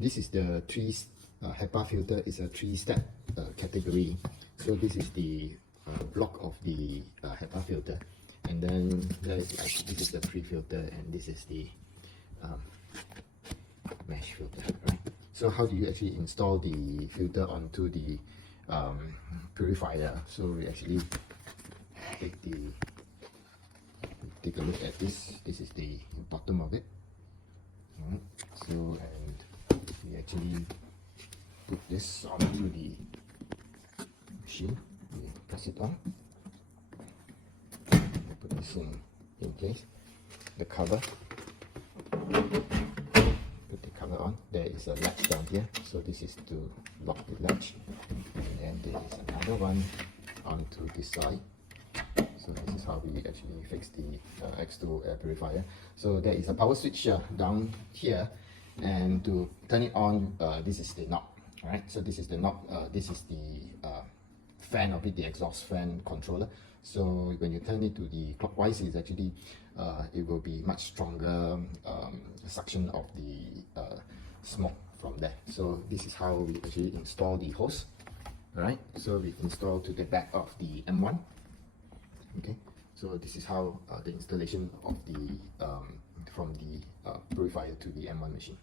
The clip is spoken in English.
this is the HEPA filter is a 3-step category. So this is the block of the HEPA filter, and then this is the pre-filter, and this is the mesh filter, right? So how do you actually install the filter onto the purifier? So we actually take a look at this. This is the bottom of it. Right. So, and we actually put this onto the machine. We press it on. Put this in place. The cover. Put the cover on. There is a latch down here. So this is to lock the latch. And then there is another one onto this side. So this is how we actually fix the xTool air purifier. So there is a power switch down here, and to turn it on, this is the knob. Alright, so this is the knob. This is the fan of it, the exhaust fan controller. So when you turn it to the clockwise, it's actually it will be much stronger suction of the smoke from there. So this is how we actually install the hose. Alright, so we install to the back of the M1. Okay, so this is how the installation of the from the purifier to the M1 machine.